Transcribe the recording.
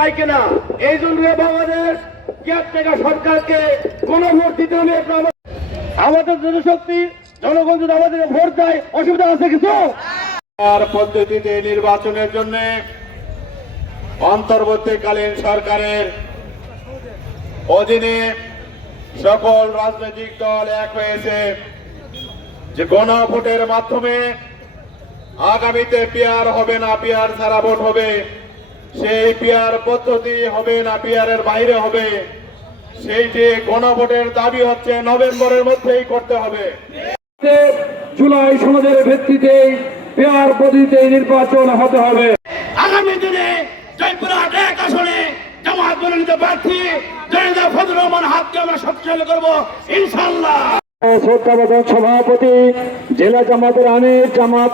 যায় কিনা? এই জন্য বাংলাদেশ কেয়ারটেকার সরকারকে কোন ভোট দিতে হবে। আমাদের জনশক্তি, জনগণ যদি আমাদেরকে ভোট দেয়, অসুবিধা আছে কিছু? আর পদ্ধতিতে নির্বাচনের জন্য অন্তর্বর্তীকালীন সরকারের অধীনে সকল রাজনৈতিক দল এক হয়েছে যে গণভোটের মাধ্যমে আগামীতে পিয়ার হবে না পিয়ার ছাড়া ভোট হবে। সেই পিয়ার পদ্ধতি হবে না পিয়ারের বাইরে হবে। সেইটি গণভোটের দাবি হচ্ছে নভেম্বরের মধ্যেই করতে হবে। জুলাই সনদের ভিত্তিতে পেয়ার পদ্ধতিতে নির্বাচন হতে হবে। আগামী দিনে জয়পুরহাট এক আসনে জামাত মনোনীত প্রার্থী জয়দা ফজল রহমান হাতকে আমরা শক্তিশালী করব ইনশাল্লাহ সভাপতি জেলা জামাতের আমির জামাত